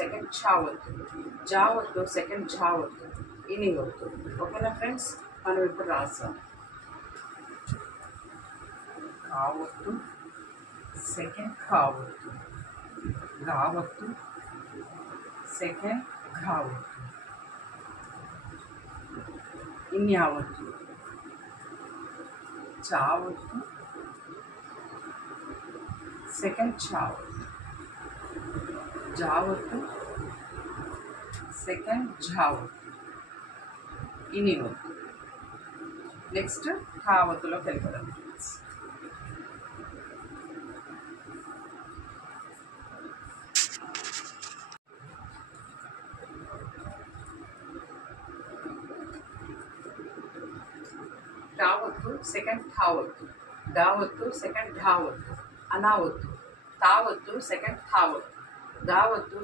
Second ఛా వద్దు, జా వద్దు సెకండ్ ఝా వద్దు, ఇని వద్దు. ఓకేనా ఫ్రెండ్స్? మనం ఇప్పుడు రాసాం. కావద్దు సెకండ్ కావద్దు, రావద్దు సెకండ్ ఘావద్దు, ఇన్యావద్దు, చావద్దు సెకండ్ చావద్దు, జావద్దు సెకండ్ ఝావద్దు, ఇనివద్దు. నెక్స్ట్ ఠావద్దులోకి వెళ్ళిపోదాం. టావద్దు సెకండ్ ఠావద్దు, డావద్దు సెకండ్ ఢావద్దు, అనావద్దు, తావద్దు సెకండ్ థావద్దు, దావద్దు